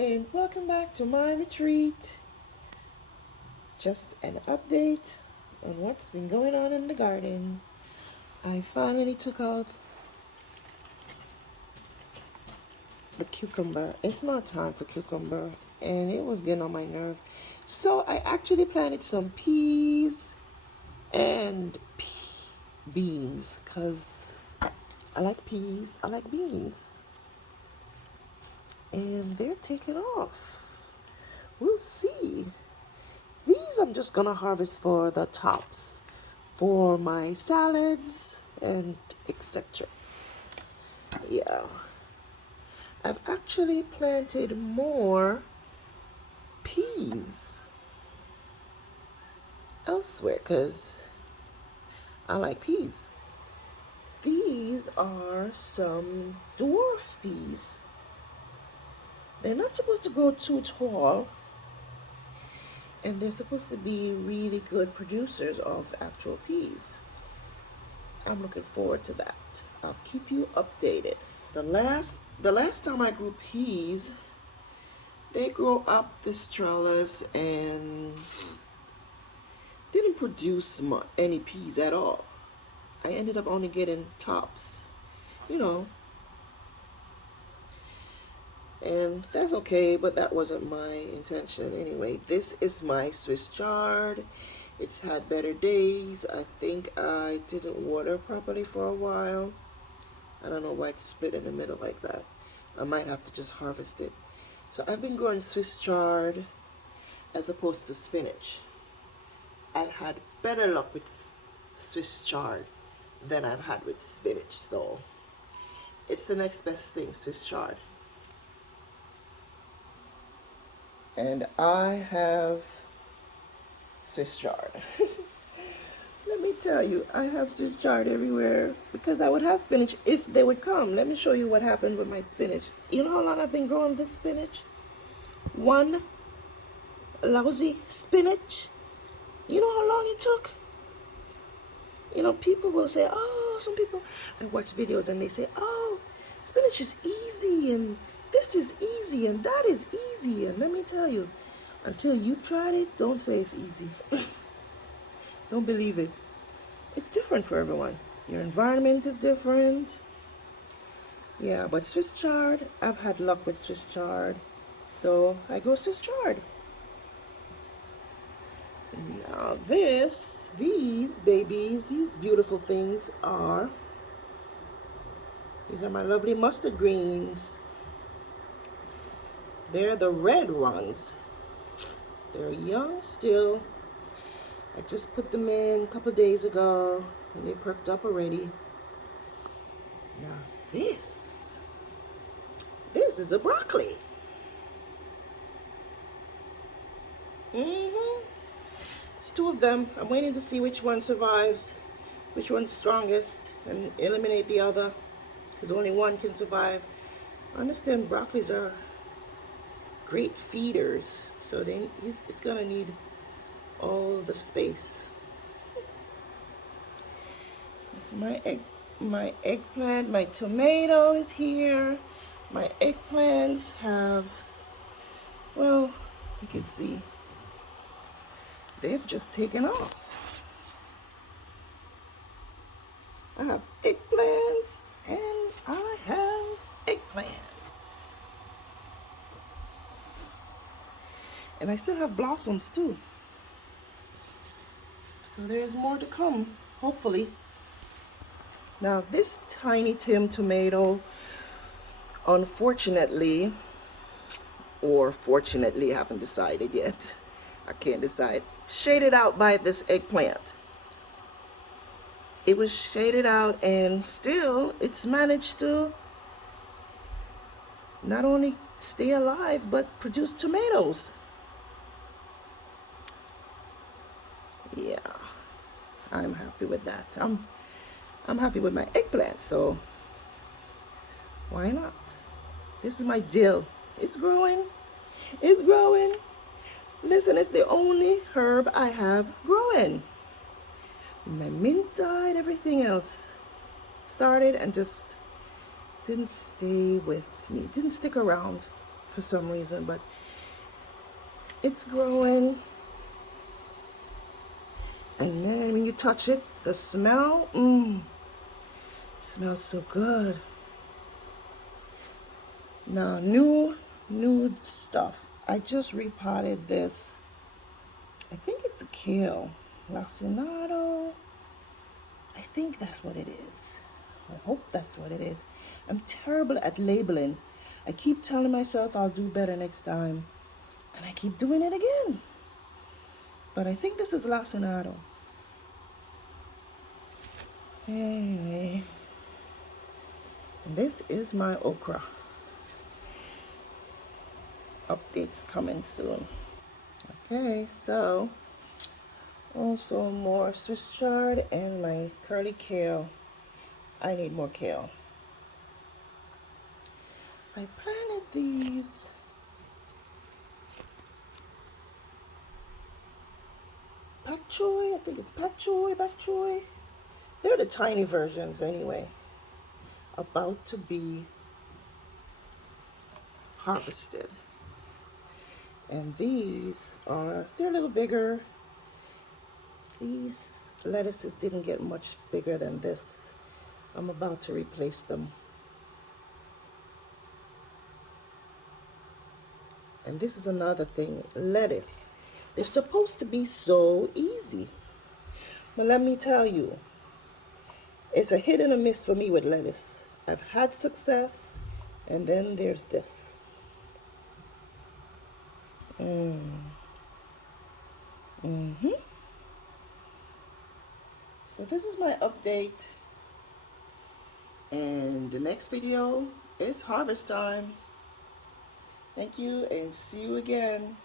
and welcome back to my retreat. Just an update on what's been going on in the garden. I finally took out the cucumber. It's not time for cucumber, and it was getting on my nerve. So I actually planted some peas and beans because I like peas, I like beans. And they're taking off. We'll see. These I'm just gonna harvest for the tops, for my salads and etc. Yeah, I've actually planted more peas elsewhere because I like peas. These are some dwarf peas. They're not supposed to grow too tall, and they're supposed to be really good producers of actual peas. I'm looking forward to that. I'll keep you updated. The last time I grew peas, they grew up this trellis and didn't produce any peas at all. I ended up only getting tops, you know, and that's okay, but that wasn't my intention anyway. This is my Swiss chard. It's had better days. I think I didn't water properly for a while. I don't know why it's split in the middle like that. I might have to just harvest it. So I've been growing Swiss chard as opposed to spinach. I've had better luck with Swiss chard than I've had with spinach. So it's the next best thing, Swiss chard. And I have Swiss chard. Let me tell you, I have Swiss chard everywhere because I would have spinach if they would come. Let me show you what happened with my spinach. You know how long I've been growing this spinach? One lousy spinach. You know how long it took? You know, people will say, oh, some people, I watch videos and they say, oh, spinach is easy and this is easy and that is easy. And let me tell you, until you've tried it, don't say it's easy. Don't believe it. It's different for everyone. Your environment is different. Yeah, but Swiss chard, I've had luck with Swiss chard. So I go Swiss chard. Now these babies, these beautiful things these are my lovely mustard greens. They're the red ones. They're young still. I just put them in a couple days ago and they perked up already. Now this is a broccoli. It's two of them. I'm waiting to see which one survives, which one's strongest, and eliminate the other, because only one can survive. I understand broccolis are great feeders, so it's gonna need all the space. This is my eggplant. My tomato is here. My eggplants have, well, you can see they've just taken off. I have eggplants and I have eggplants. And I still have blossoms too. So there's more to come, hopefully. Now this Tiny Tim tomato, unfortunately, or fortunately, I haven't decided yet. I can't decide. Shaded out by this eggplant. It was shaded out and still it's managed to not only stay alive but produce tomatoes. Yeah, I'm happy with that. I'm happy with my eggplant, so why not? This is my dill. It's growing. It's growing. Listen, it's the only herb I have growing. My mint died, everything else started and just didn't stay with me, didn't stick around. for some reason, but it's growing. And then when you touch it, the smell, smells so good. Now, new stuff. I just repotted this. I think it's a kale, lacinato. I think that's what it is. I hope that's what it is. I'm terrible at labeling. I keep telling myself I'll do better next time, and I keep doing it again. But I think this is lacinato. Anyway, this is my okra. Updates coming soon. Okay, so also more Swiss chard and my curly kale. I need more kale. I planted these pak choy. I think it's pak choy. They're the tiny versions anyway. About to be harvested. And these are, they're a little bigger. These lettuces didn't get much bigger than this. I'm about to replace them. And this is another thing, lettuce. They're supposed to be so easy. But let me tell you, it's a hit and a miss for me with lettuce. I've had success, and then there's this. So this is my update. And the next video is harvest time. Thank you and see you again.